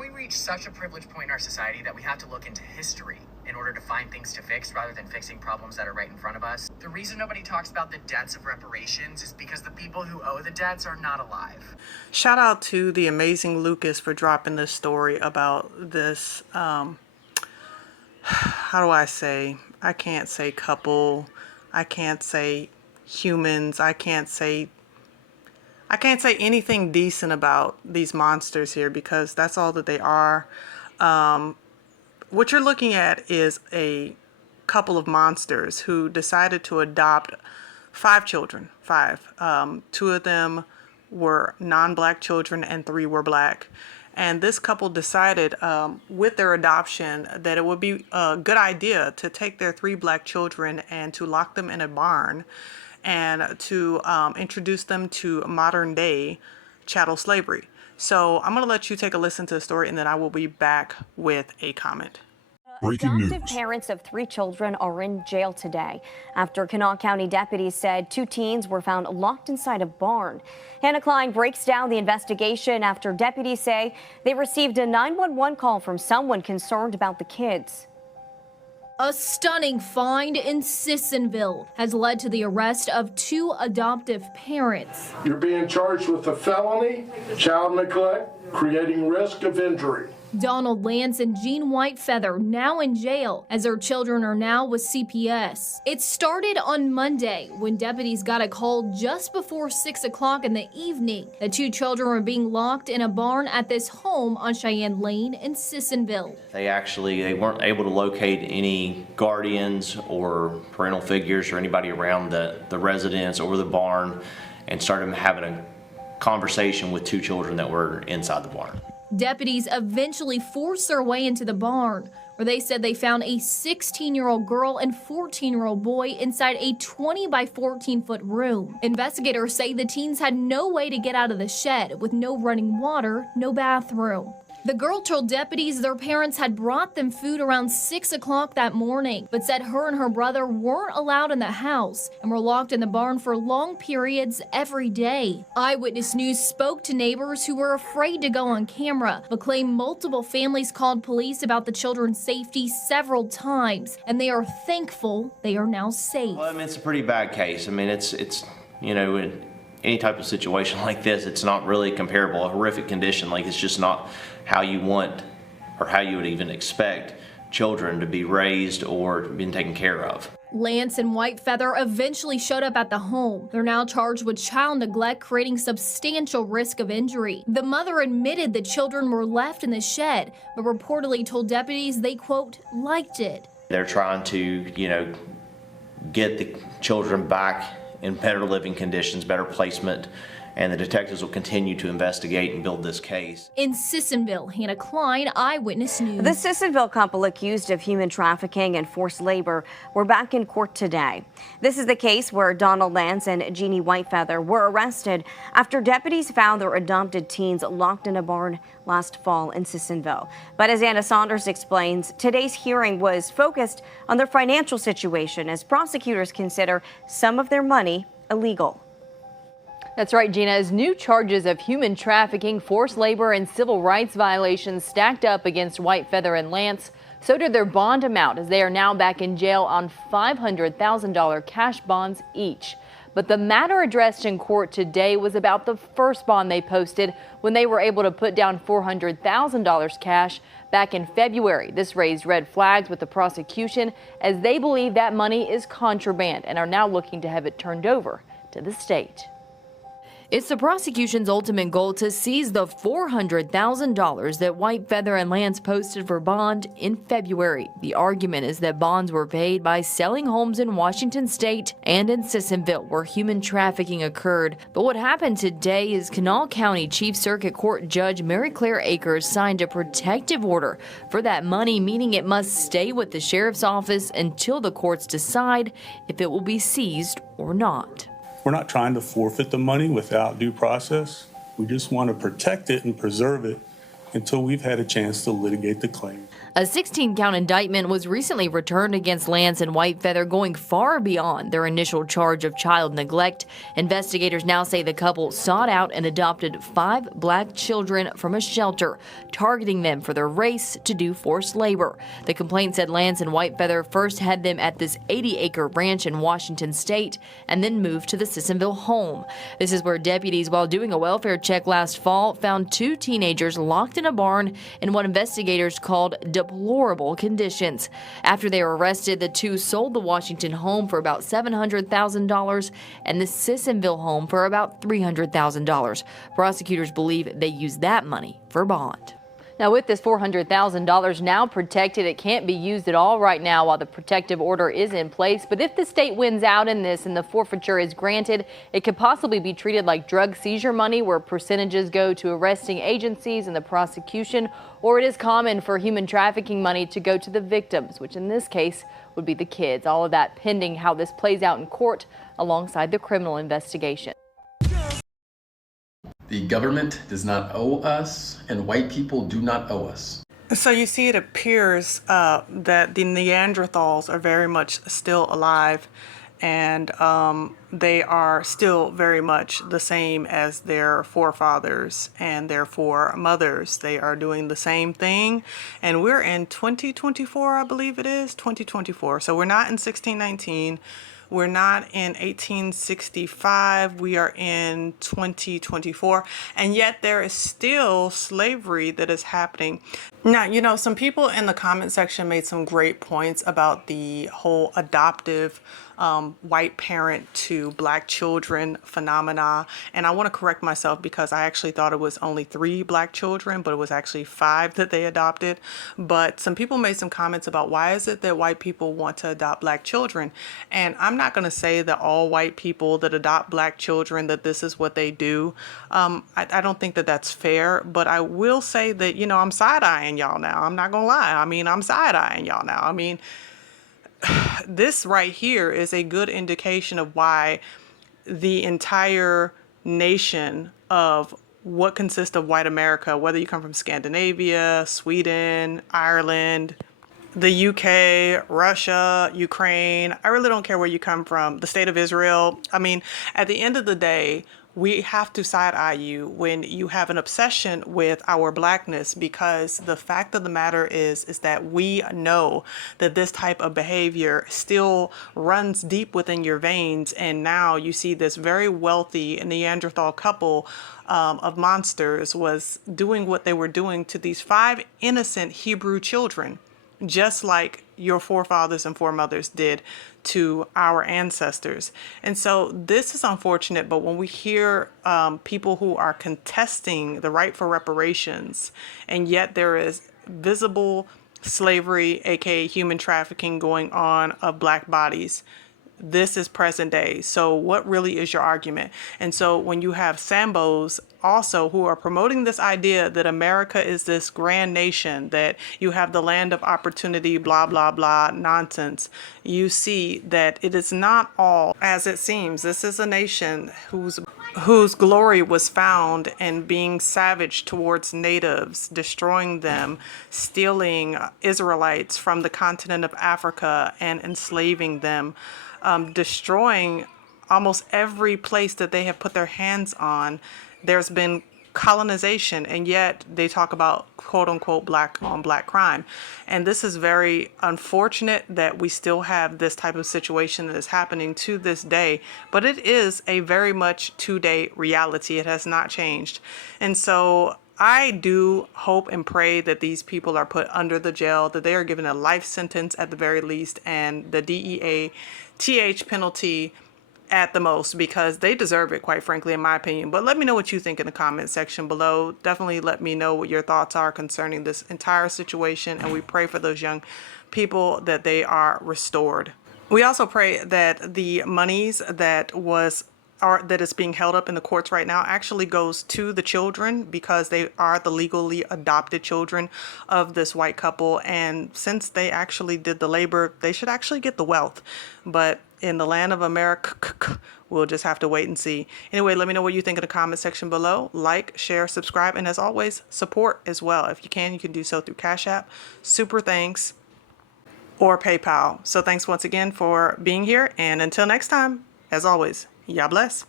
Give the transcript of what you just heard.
we reached such a privileged point in our society that we have to look into history in order to find things to fix rather than fixing problems that are right in front of us? The reason nobody talks about the debts of reparations is because the people who owe the debts are not alive. Shout out to the amazing Lucas for dropping this story about this, how do I say? I can't say couple. I can't say humans. I can't say anything decent about these monsters here because that's all that they are. What you're looking at is a couple of monsters who decided to adopt 5 children. 5. 2 of them were non-black children and 3 were black. And this couple decided with their adoption that it would be a good idea to take their 3 black children and to lock them in a barn and to introduce them to modern day chattel slavery. So I'm going to let you take a listen to the story and then I will be back with a comment. Breaking news. Adoptive parents of 3 children are in jail today after Kanawha County deputies said 2 teens were found locked inside a barn. Hannah Klein breaks down the investigation after deputies say they received a 911 call from someone concerned about the kids. A stunning find in Sissonville has led to the arrest of 2 adoptive parents. You're being charged with a felony, child neglect, creating risk of injury. Donald Lance and Jean Whitefeather now in jail as their children are now with CPS. It started on Monday when deputies got a call just before 6 o'clock in the evening. The 2 children were being locked in a barn at this home on Cheyenne Lane in Sissonville. They weren't able to locate any guardians or parental figures or anybody around the residence or the barn and started having a conversation with 2 children that were inside the barn. Deputies eventually forced their way into the barn, where they said they found a 16-year-old girl and 14-year-old boy inside a 20 by 14-foot room. Investigators say the teens had no way to get out of the shed, with no running water, no bathroom. The girl told deputies their parents had brought them food around 6 o'clock that morning, but said her and her brother weren't allowed in the house and were locked in the barn for long periods every day. Eyewitness News spoke to neighbors who were afraid to go on camera, but claimed multiple families called police about the children's safety several times, and they are thankful they are now safe. Well, I mean, it's a pretty bad case. I mean, it's you know, in any type of situation like this, it's not really comparable. A horrific condition, like it's just not how you want or how you would even expect children to be raised or been taken care of. Lance and Whitefeather eventually showed up at the home. They're now charged with child neglect, creating substantial risk of injury. The mother admitted the children were left in the shed, but reportedly told deputies they, quote, liked it. They're trying to, you know, get the children back in better living conditions, better placement, and the detectives will continue to investigate and build this case. In Sissonville, Hannah Klein, Eyewitness News. The Sissonville couple accused of human trafficking and forced labor were back in court today. This is the case where Donald Lance and Jeannie Whitefeather were arrested after deputies found their adopted teens locked in a barn last fall in Sissonville. But as Anna Saunders explains, today's hearing was focused on their financial situation as prosecutors consider some of their money illegal. That's right, Gina. As new charges of human trafficking, forced labor, and civil rights violations stacked up against Whitefeather and Lance, so did their bond amount as they are now back in jail on $500,000 cash bonds each. But the matter addressed in court today was about the first bond they posted when they were able to put down $400,000 cash back in February. This raised red flags with the prosecution as they believe that money is contraband and are now looking to have it turned over to the state. It's the prosecution's ultimate goal to seize the $400,000 that Whitefeather and Lance posted for bond in February. The argument is that bonds were paid by selling homes in Washington state and in Sissonville, where human trafficking occurred. But what happened today is Kanawha County Chief Circuit Court Judge Mary Claire Akers signed a protective order for that money, meaning it must stay with the sheriff's office until the courts decide if it will be seized or not. We're not trying to forfeit the money without due process. We just want to protect it and preserve it until we've had a chance to litigate the claim. A 16-count indictment was recently returned against Lance and Whitefeather, going far beyond their initial charge of child neglect. Investigators now say the couple sought out and adopted 5 black children from a shelter, targeting them for their race to do forced labor. The complaint said Lance and Whitefeather first had them at this 80-acre ranch in Washington state and then moved to the Sissonville home. This is where deputies, while doing a welfare check last fall, found 2 teenagers locked in a barn in what investigators called deplorable conditions. After they were arrested, the 2 sold the Washington home for about $700,000 and the Sissonville home for about $300,000. Prosecutors believe they used that money for bond. Now, with this $400,000 now protected, it can't be used at all right now while the protective order is in place. But if the state wins out in this and the forfeiture is granted, it could possibly be treated like drug seizure money, where percentages go to arresting agencies and the prosecution, or it is common for human trafficking money to go to the victims, which in this case would be the kids. All of that pending how this plays out in court alongside the criminal investigation. The government does not owe us, and white people do not owe us. So you see, it appears that the Neanderthals are very much still alive, and they are still very much the same as their forefathers and their foremothers. They are doing the same thing, and we're in 2024, I believe it is, 2024. So we're not in 1619. We're not in 1865, we are in 2024, and yet there is still slavery that is happening. Now, you know, some people in the comment section made some great points about the whole adoptive white parent to black children phenomena, and I want to correct myself because I actually thought it was only 3 black children, but it was actually 5 that they adopted. But some people made some comments about why is it that white people want to adopt black children, and I'm not going to say that all white people that adopt black children that this is what they do. I don't think that that's fair, but I will say that, you know, I'm side-eyeing y'all now. I'm not gonna lie. I mean, I'm side-eyeing y'all now. I mean, this right here is a good indication of why the entire nation of what consists of white America, whether you come from Scandinavia, Sweden, Ireland, the UK, Russia, Ukraine, I really don't care where you come from, the state of Israel. I mean, at the end of the day, we have to side-eye you when you have an obsession with our blackness, because the fact of the matter is that we know that this type of behavior still runs deep within your veins. And now you see this very wealthy Neanderthal couple of monsters was doing what they were doing to these 5 innocent Hebrew children, just like your forefathers and foremothers did to our ancestors. And so this is unfortunate, but when we hear people who are contesting the right for reparations, and yet there is visible slavery, aka human trafficking, going on of black bodies, this is present day. So what really is your argument? And so when you have Sambos also who are promoting this idea that America is this grand nation, that you have the land of opportunity, blah, blah, blah, nonsense, you see that it is not all as it seems. This is a nation whose glory was found in being savage towards natives, destroying them, stealing Israelites from the continent of Africa and enslaving them, destroying almost every place that they have put their hands on. There's been colonization, and yet they talk about quote unquote black on black crime. And this is very unfortunate that we still have this type of situation that is happening to this day, but it is a very much today reality. It has not changed. And so I do hope and pray that these people are put under the jail, that they are given a life sentence at the very least, and the DEA TH penalty at the most, because they deserve it, quite frankly, in my opinion. But let me know what you think in the comment section below. Definitely let me know what your thoughts are concerning this entire situation, and we pray for those young people that they are restored. We also pray that the monies that is being held up in the courts right now actually goes to the children, because they are the legally adopted children of this white couple, and since they actually did the labor, they should actually get the wealth. But in the land of America, we'll just have to wait and see. Anyway, let me know what you think in the comment section below. Like, share, subscribe, and as always, support as well. If you can do so through Cash App, Super Thanks, or PayPal. So thanks once again for being here, and until next time, as always, y'all bless.